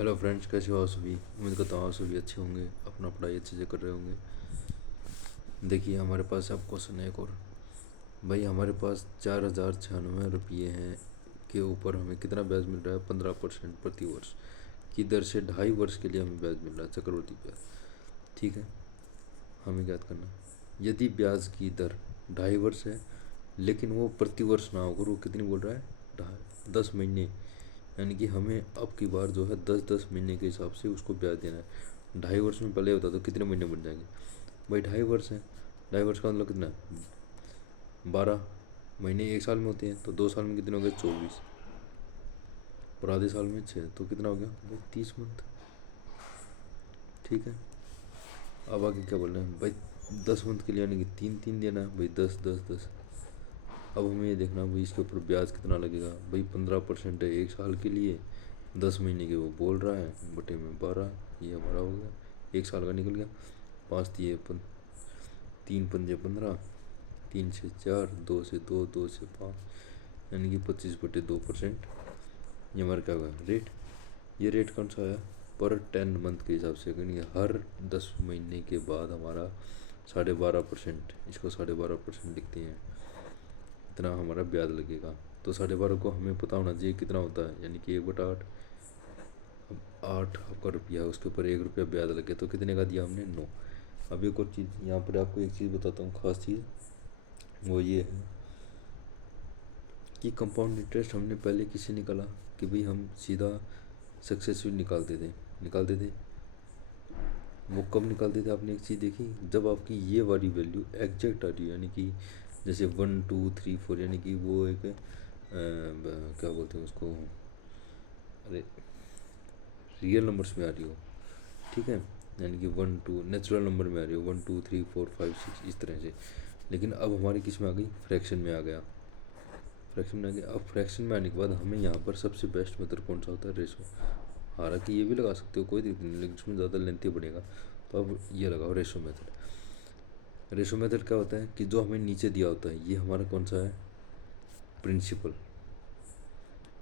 Hello friends, कैसे हो आप सभी। उम्मीद करता हूँ आप सभी अच्छे होंगे, अपना पढ़ाई अच्छे से कर रहे होंगे। देखिए हमारे पास अब क्वेश्चन है एक और। भाई हमारे पास 4096 रुपये हैं के ऊपर हमें कितना ब्याज मिल रहा है। 15% प्रति वर्ष की दर से 2.5 वर्ष के लिए हमें ब्याज मिल रहा है, चक्रवृद्धि ब्याज। ठीक है, हमें याद करना है यदि ब्याज की दर 2.5 वर्ष है लेकिन वो प्रति वर्ष ना होकर वो कितनी बोल रहा है, 10 महीने। यानी कि हमें अब की बार जो है 10-10 महीने के हिसाब से उसको ब्याज देना है। 2.5 वर्ष में पहले बता दो कितने महीने बन जाएंगे। भाई 2.5 वर्ष है, 2.5 वर्ष का मतलब कितना है, 12 महीने एक साल में होते हैं। तो 2 साल में कितने हो गए, 24, और आधे साल में 6, तो कितना हो गया भाई, 30 मंथ। ठीक है, अब आगे क्या बोल रहे हैं भाई, 10 मंथ के लिए यानी कि 3-3 देना है भाई, 10-10-10। अब हमें ये देखना भाई इसके ऊपर ब्याज कितना लगेगा। भाई 15% है एक साल के लिए, 10 महीने के वो बोल रहा है, बटे में 12, ये हमारा हो गया, एक साल का निकल गया। 5 3 पंजे 15, 3 6 4, 2 से 2, 2 से 5, यानी कि 25/2%। ये हमारा क्या होगा रेट। ये रेट कौन सा आया, पर 10 मंथ के हिसाब से, यानी हर 10 महीने के बाद हमारा 12.5%, इसको 12.5% लिखते हैं, इतना हमारा ब्याज लगेगा। तो 12.5 को हमें पता होना चाहिए कितना होता है, यानी कि 1/8। अब 8 आपका रुपया है, उसके ऊपर 1 रुपया ब्याज लगे तो कितने का दिया हमने, 9। अब एक और चीज़ यहाँ पर आपको एक चीज़ बताता हूँ, खास चीज़ वो ये है कि कंपाउंड इंटरेस्ट हमने पहले किससे निकाला, कि भाई हम सीधा सक्सेसफुल निकालते थे। वो कब निकालते थे, आपने एक चीज़ देखी, जब आपकी ये वाली वैल्यू एग्जैक्ट आ रही है, यानी कि जैसे 1 2 3 4, यानी कि वो एक क्या बोलते हैं उसको, अरे रियल नंबर्स में आ रही हो। ठीक है, यानी कि 1 2 नेचुरल नंबर में आ रही हो, 1 2 3 4 5 6 इस तरह से। लेकिन अब हमारी किस में आ गई, फ्रैक्शन में आ गया, फ्रैक्शन में आ गया। अब फ्रैक्शन में आने के बाद हमें यहाँ पर सबसे बेस्ट मेथड कौन सा होता है, रेशो। हालांकि ये भी लगा सकते हो, कोई दिक्कत नहीं, लेकिन उसमें ज़्यादा लेंथी पड़ेगा। तो अब ये लगाओ रेशो मेथड। रेशो मेथड क्या होता है कि जो हमें नीचे दिया होता है ये हमारा कौन सा है, प्रिंसिपल।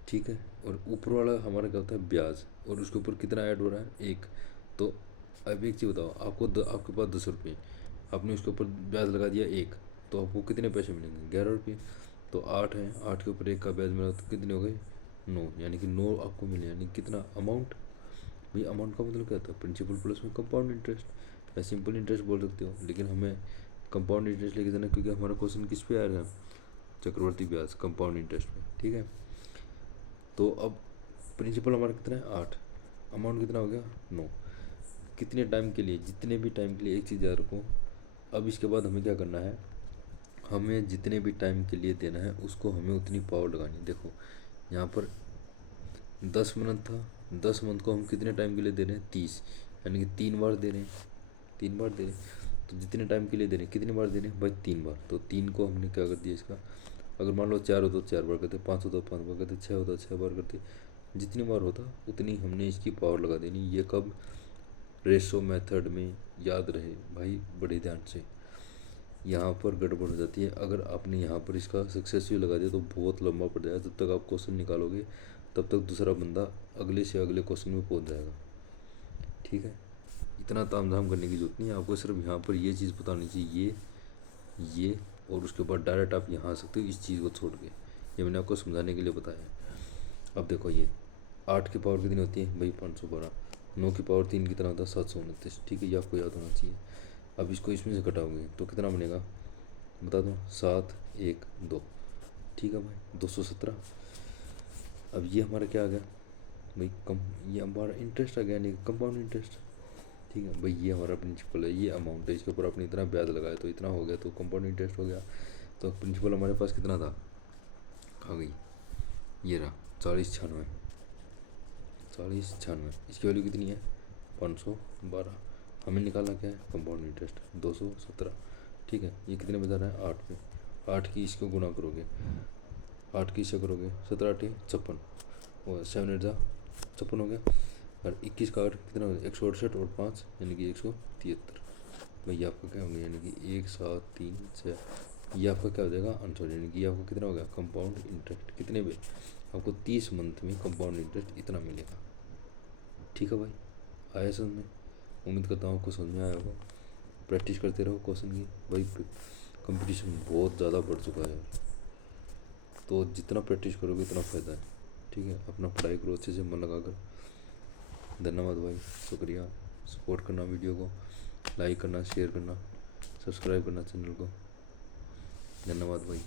ठीक है, और ऊपर वाला हमारा क्या होता है, ब्याज, और उसके ऊपर कितना ऐड हो रहा है, 1। तो अब एक चीज़ बताओ, आपके पास 10 रुपये, आपने उसके ऊपर ब्याज लगा दिया 1, तो आपको कितने पैसे मिलेंगे, 11 रुपये। तो 8 है, 8 के ऊपर 1 का ब्याज मिला तो कितने हो गए, 9, यानी कि 9 आपको मिले, यानी कितना अमाउंट। भाई अमाउंट का मतलब क्या होता है, प्रिंसिपल प्लस में कंपाउंड इंटरेस्ट, या सिंपल इंटरेस्ट बोल सकते हो, लेकिन हमें कंपाउंड इंटरेस्ट लेके देना, क्योंकि हमारा क्वेश्चन किस पे आ रहा है, चक्रवर्ती ब्याज कंपाउंड इंटरेस्ट पे। ठीक है, तो अब प्रिंसिपल हमारा कितना है, 8, अमाउंट कितना हो गया, 9। कितने टाइम के लिए, जितने भी टाइम के लिए, एक चीज़ याद रखो। अब इसके बाद हमें क्या करना है, हमें जितने भी टाइम के लिए देना है उसको हमें उतनी पावर लगानी। देखो यहाँ पर 10 मंथ था, 10 मंथ को हम कितने टाइम के लिए दे रहे हैं, 30, यानी कि 3 बार दे रहे हैं, 3 बार दे रहे हैं। तो जितने टाइम के लिए दे रहे हैं, कितनी बार दे रहे हैं भाई, 3 बार। तो 3 को हमने क्या कर दिया इसका, अगर मान लो 4 हो तो 4 बार करते, 5 हो तो 5 बार करते, 6 हो तो 6 बार करते। जितनी बार होता उतनी हमने इसकी पावर लगा देनी। ये कब, रेशो मेथड में, याद रहे भाई बड़े ध्यान से। यहाँ पर गड़बड़ हो जाती है, अगर आपने यहाँ पर इसका सक्सेसफुल लगा दिया तो बहुत लंबा पड़ जाएगा। जब तक आप क्वेश्चन निकालोगे तब तक दूसरा बंदा अगले से अगले क्वेश्चन में पहुँच जाएगा। ठीक है, इतना तामझाम करने की जरूरत नहीं है, आपको सिर्फ यहाँ पर ये चीज़ पता होनी चाहिए, ये, और उसके बाद डायरेक्ट आप यहाँ आ सकते हो इस चीज़ को छोड़ के। ये मैंने आपको समझाने के लिए बताया है। अब देखो ये 8 की पावर कितनी होती है भाई, 512। 9 की पावर 3 कितना होता है, 729। ठीक है, ये आपको याद होना चाहिए। अब इसको इसमें से घटाओगे तो कितना बनेगा, बता दो, 7 1 2। ठीक है भाई, 217। अब ये हमारा क्या आ गया भाई, कम, ये हमारा इंटरेस्ट आ गया, यानी कंपाउंड इंटरेस्ट। ठीक है भाई, ये हमारा प्रिंसिपल है, ये अमाउंट है, इसके ऊपर आपने इतना ब्याज लगाया तो इतना हो गया, तो कंपाउंड इंटरेस्ट हो गया। तो प्रिंसिपल हमारे पास कितना था, आ गई, ये रहा 4096, 4096। इसकी वैल्यू कितनी है, 512। हमें निकालना क्या है, कंपाउंड इंटरेस्ट 217। ठीक है, ये कितने बता रहा है, 8 पे, 8 की इसको गुना करोगे, 8 की इससे करोगे, 17 8 56, और 7 8 56 हो गया। और 21 का 8 कितना हो गया, 168, और 5 यानी कि 173। भैया आपका क्या होगा, यानी कि 1736। ये आपका क्या हो जाएगा आंसर, यानी कि आपको कितना हो गया, कंपाउंड इंटरेस्ट कितने पे, आपको 30 मंथ में कंपाउंड इंटरेस्ट इतना मिलेगा। ठीक है भाई, आया समझ में? उम्मीद करता हूँ आपको समझ में आया होगा। प्रैक्टिस करते रहो क्वेश्चन की भाई, कंपटीशन बहुत ज़्यादा बढ़ चुका है यार, तो जितना प्रैक्टिस करोगे उतना फ़ायदा है। ठीक है, अपना पढ़ाई करो अच्छे से मन लगा कर। धन्यवाद भाई, शुक्रिया। सपोर्ट करना, वीडियो को लाइक करना, शेयर करना, सब्सक्राइब करना चैनल को। धन्यवाद भाई।